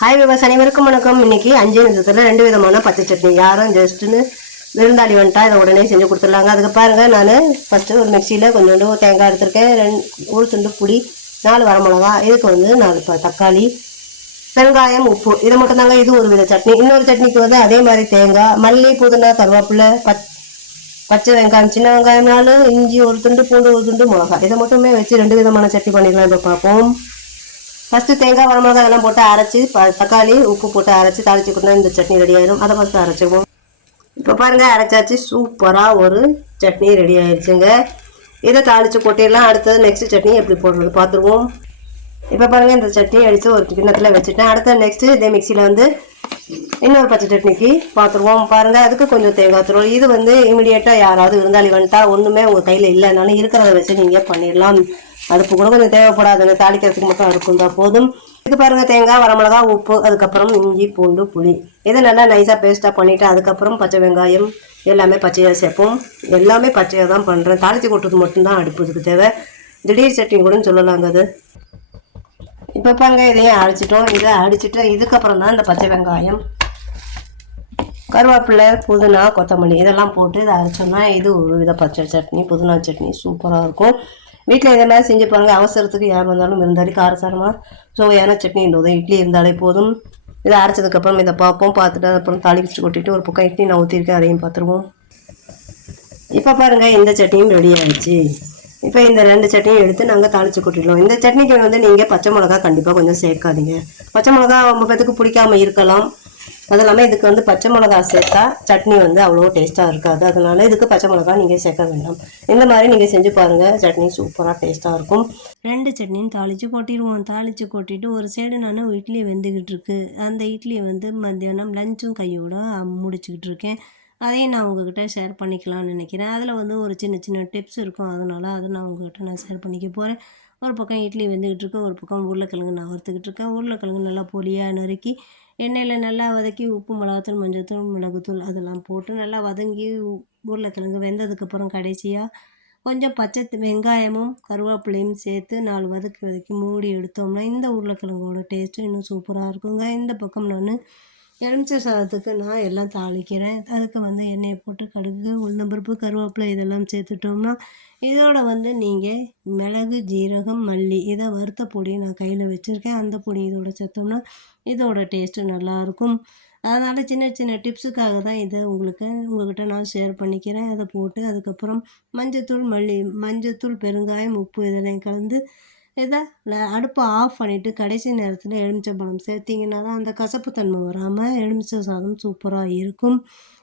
Hi விவாஸ் அனைவருக்கும் வணக்கம். இன்னைக்கு அஞ்சு நிமிஷத்தில் ரெண்டு விதமான பச்சை சட்னி. யாரும் ஜஸ்ட்டுன்னு விருந்தாளி வந்துட்டா இதை உடனே செஞ்சு கொடுத்துடலாங்க. அதுக்கு பாருங்க நான் ஃபஸ்ட்டு ஒரு மிக்சியில் கொஞ்சோண்டு தேங்காய் எடுத்திருக்கேன். ரெண்டு ஒரு துண்டு புளி நாலு வரமிளகா இதுக்கு வந்து நாலு ப- தக்காளி வெங்காயம் உப்பு. இது மட்டும் தாங்க இது ஒரு வித சட்னி. இன்னொரு சட்னிக்கு வந்து அதே மாதிரி தேங்காய் மல்லி புதினா கருவேப்பிலை பச் பச்சை வெங்காயம் சின்ன வெங்காயம்னாலும் இஞ்சி ஒரு துண்டு பூண்டு ஒரு துண்டு மிளகா இதை மட்டுமே வச்சு ரெண்டு விதமான சட்னி பண்ணிடலாம். இப்போ பார்ப்போம். ஃபஸ்ட்டு தேங்காய் வரமிளகாய் எல்லாம் போட்டு அரைச்சி ப- தக்காளி உப்பு போட்டு அரைச்சி தாளிச்சு கொடுத்தா இந்த சட்னி ரெடி ஆயிடும் அதை ஃபஸ்ட்டு அரைச்சிக்குவோம். இப்போ பாருங்க அரைச்சாச்சு. சூப்பராக ஒரு சட்னி ரெடி ஆயிடுச்சுங்க இதை தாளிச்சு கொட்டிடலாம். அடுத்தது நெக்ஸ்ட் சட்னி எப்படி போடுறது பார்த்துருவோம். இப்போ பாருங்க இந்த சட்னி அடித்து ஒரு கிண்ணத்தில் வச்சுட்டேன். அடுத்த நெக்ஸ்ட்டு இதே மிக்சியில் வந்து இன்னொரு பச்சை சட்னிக்கு பார்த்துருவோம். பாருங்க அதுக்கு கொஞ்சம் தேங்காய் துருவல். இது வந்து இமிடியேட்டாக யாராவது விருந்தாளி வந்துட்டா ஒன்றுமே உங்கள் கையில் இல்லைனாலும் இருக்கிறத வச்சு நீங்கள் பண்ணிடலாம். அடுப்பு கூட கொஞ்சம் தேவைப்படாதுங்க தாளிக்கிறதுக்கு மட்டும் அடுப்பு இருந்தால் போதும். இது பாருங்கள் தேங்காய் வரமிளகா உப்பு அதுக்கப்புறம் இஞ்சி பூண்டு புளி. இதை நல்லா நைஸாக பேஸ்ட்டாக பண்ணிவிட்டு அதுக்கப்புறம் பச்சை வெங்காயம் எல்லாமே பச்சையாக சேர்ப்போம். எல்லாமே பச்சையாக தான் பண்ணுறேன் தாளித்து கொட்டுறது மட்டும்தான் அடுப்பு இதுக்கு தேவை. திடீர் சட்னி கூட சொல்லலாங்க அது. இப்போ பாருங்க இதையும் அடிச்சிட்டோம் இதை அடிச்சிட்டு இதுக்கப்புறம் தான் இந்த பச்சை வெங்காயம் கருவேப்பிலை புதினா கொத்தமல்லி இதெல்லாம் போட்டு இதை அரைச்சோம்னா இது ஒரு வித பச்சை சட்னி புதினா சட்னி சூப்பராக இருக்கும். வீட்டில் எதனா செஞ்சுப்பாங்க செஞ்சு அவசரத்துக்கு யார் வந்தாலும் இருந்தாலே காரசாரமாக சுவையான சட்னி இருந்ததும் இட்லி இருந்தாலே போதும். இதை அரைச்சதுக்கப்புறம் இதை பார்ப்போம். பார்த்துட்டு அப்புறம் தாளிச்சு கொட்டிட்டு ஒரு பக்கம் இட்லி நான் ஊற்றிருக்கேன் அதையும் பார்த்துருவோம். இப்போ பாருங்கள் இந்த சட்னியும் ரெடி ஆகிடுச்சு இப்போ இந்த ரெண்டு சட்னியும் எடுத்து நாங்கள் தாளிச்சு கொட்டிடுவோம் இந்த சட்னிக்கு வந்து நீங்கள் பச்சை மிளகா கண்டிப்பாக கொஞ்சம் சேர்க்காதீங்க. பச்சை மிளகா ரொம்ப பேத்துக்கு பிடிக்காம இருக்கலாம். அது இல்லாமல் இதுக்கு வந்து பச்சை மிளகா சேர்த்தா சட்னி வந்து அவ்வளோ டேஸ்ட்டாக இருக்காது. அதனால இதுக்கு பச்சை மிளகா நீங்கள் சேர்க்க வேண்டாம். இந்த மாதிரி நீங்கள் செஞ்சு பாருங்கள் சட்னி சூப்பராக டேஸ்ட்டாக இருக்கும். ரெண்டு சட்னியும் தாளித்து கொட்டிடுவோம். தாளித்து கொட்டிட்டு ஒரு சைடு நான் இட்லி வெந்துக்கிட்டு இருக்கு. அந்த இட்லியை வந்து மத்தியானம் லஞ்சும் கையோட முடிச்சுக்கிட்டு இருக்கேன். அதையும் நான் உங்ககிட்ட ஷேர் பண்ணிக்கலாம்னு நினைக்கிறேன். அதில் வந்து ஒரு சின்ன சின்ன டிப்ஸ் இருக்கும். அதனால அதை நான் உங்ககிட்ட நான் ஷேர் பண்ணிக்க போகிறேன் ஒரு பக்கம் இட்லி வெந்துக்கிட்டு இருக்கு ஒரு பக்கம் உருளைக்கிழங்கு நான் வறுத்துக்கிட்டு இருக்கேன். உருளைக்கிழங்கு நல்லா பொடியாக நறுக்கி எண்ணெயில் நல்லா வதக்கி உப்பு மிளகாத்தூள் மஞ்சள்தூள் மிளகுத்தூள் அதெல்லாம் போட்டு நல்லா வதங்கி உருளைக்கிழங்கு வெந்ததுக்கப்புறம் கடைசியாக கொஞ்சம் பச்சை வெங்காயமும் கருவேப்பிலையும் சேர்த்து நாலு வதக்கி வதக்கி மூடி எடுத்தோம்னா இந்த உருளைக்கிழங்கோட டேஸ்ட்டும் இன்னும் சூப்பராக இருக்குங்க. இந்த பக்கம் நான் எலுமிச்சை சாதத்துக்கு நான் எல்லாம் தாளிக்கிறேன். அதுக்கு வந்து எண்ணெயை போட்டு கடுகு உளுந்தம்பருப்பு கருவேப்பிலை இதெல்லாம் சேர்த்துட்டோம்னா இதோட வந்து நீங்கள் மிளகு ஜீரகம் மல்லி இதை வறுத்த பொடி நான் கையில் வச்சுருக்கேன். அந்த பொடி இதோட சேர்த்தோம்னா இதோட டேஸ்ட்டு நல்லாயிருக்கும் அதனால் சின்ன சின்ன டிப்ஸுக்காக தான் இதை உங்களுக்கு உங்கள்கிட்ட நான் ஷேர் பண்ணிக்கிறேன். அதை போட்டு அதுக்கப்புறம் மஞ்சத்தூள் மல்லி மஞ்சத்தூள் பெருங்காயம் உப்பு இதெல்லாம் கலந்து இதை அடுப்பை ஆஃப் பண்ணிவிட்டு கடைசி நேரத்தில் எலுமிச்சம்பழம் சேர்த்திங்கன்னா தான் அந்த கசப்புத்தன்மை வராமல் எலுமிச்சை சாதம் சூப்பராக இருக்கும்.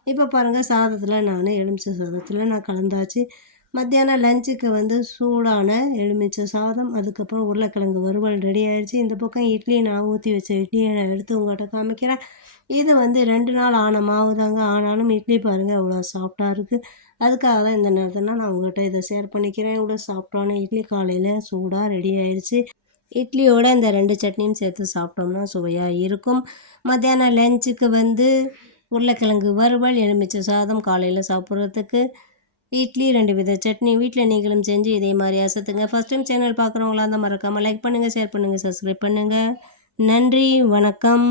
இப்போ பாருங்கள் சாதத்தில் நான் எலுமிச்சை சாதத்தில் நான் கலந்தாச்சு. மத்தியானம் லஞ்சுக்கு வந்து சூடான எலுமிச்சை சாதம் அதுக்கப்புறம் உருளைக்கிழங்கு வறுவல் ரெடி ஆயிடுச்சு இந்த பக்கம் இட்லி நான் ஊற்றி வச்ச இட்லியை நான் எடுத்து உங்கள்கிட்ட காமிக்கிறேன். இது வந்து ரெண்டு நாள் ஆன மாவு தாங்க. ஆனாலும் இட்லி பாருங்கள் அவ்வளோ சாஃப்டாக இருக்குது அதுக்காக தான் இந்த நேரத்தில் நான் உங்கள்கிட்ட இதை ஷேர் பண்ணிக்கிறேன். இவ்வளோ சாஃப்டான இட்லி காலையில் சூடாக ரெடி ஆயிடுச்சு இட்லியோட இந்த ரெண்டு சட்னியும் சேர்த்து சாப்பிட்டோம்னா சுவையாக இருக்கும். மத்தியானம் லஞ்சுக்கு வந்து உருளைக்கிழங்கு வறுவல் எலுமிச்சை சாதம் காலையில் சாப்பிட்றதுக்கு இட்லி ரெண்டு வித சட்னி வீட்டில் நீங்களும் செஞ்சு இதே மாதிரி அசத்துங்க. ஃபஸ்ட் டைம் சேனல் பார்க்குறவங்களா இருந்தால் மறக்காமல் லைக் பண்ணுங்கள் ஷேர் பண்ணுங்கள் சப்ஸ்கிரைப் பண்ணுங்கள் நன்றி வணக்கம்.